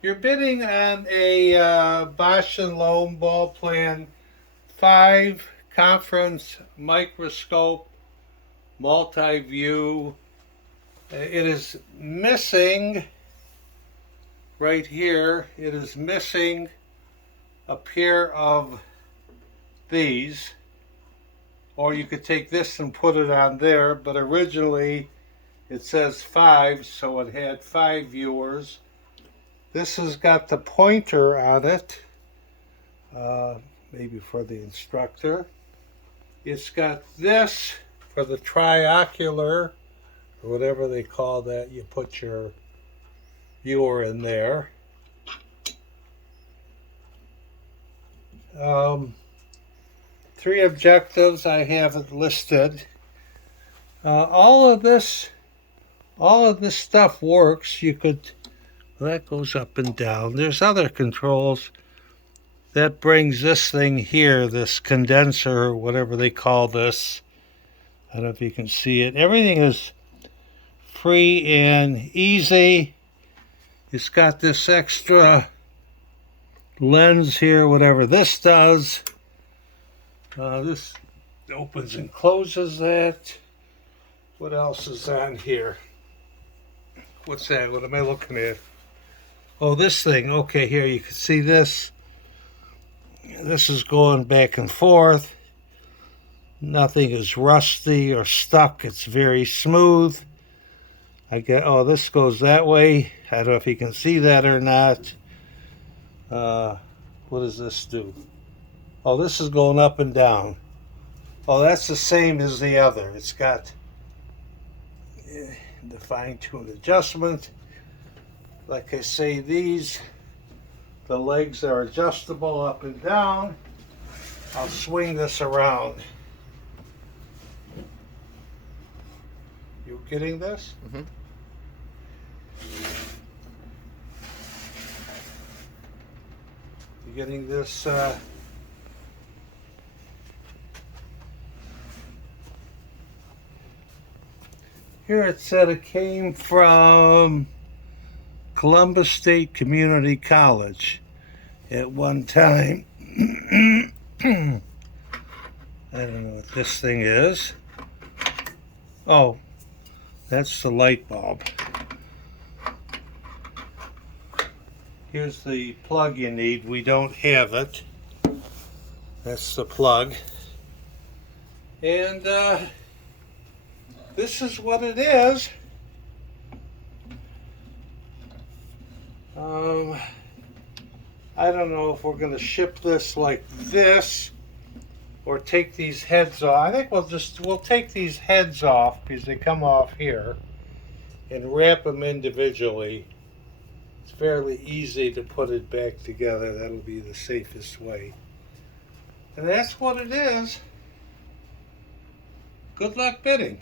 You're bidding on a Bausch Lomb Balplan 5 conference microscope multi-view. It is missing right here. It is missing a pair of these, or you could take this and put it on there, but originally it says 5, so it had 5 viewers. This has got the pointer on it, maybe for the instructor. It's got this for the triocular, or whatever they call that. You put your viewer in there. Three objectives I have it listed. All of this stuff works. You could, well, that goes up and down. There's other controls. That brings this thing here, this condenser, whatever they call this. I don't know if you can see it. Everything is free and easy. It's got this extra lens here, whatever this does. This opens and closes that. What else is on here? What's that? What am I looking at? Oh, this thing. Okay, here you can see this. This is going back and forth. Nothing is rusty or stuck. It's very smooth. Oh, this goes that way. I don't know if you can see that or not. What does this do? Oh, this is going up and down. Oh, that's the same as the other. It's got the fine-tuned adjustment. Like I say, the legs are adjustable up and down. I'll swing this around. You getting this? Mm-hmm. You getting this? Here it said it came from Columbus State Community College at one time. I don't know what this thing is. Oh, that's the light bulb. Here's the plug you need. We don't have it. That's the plug. And this is what it is. I don't know if we're going to ship this like this or take these heads off. I think we'll take these heads off because they come off here and wrap them individually. It's fairly easy to put it back together. That'll be the safest way. And that's what it is. Good luck bidding.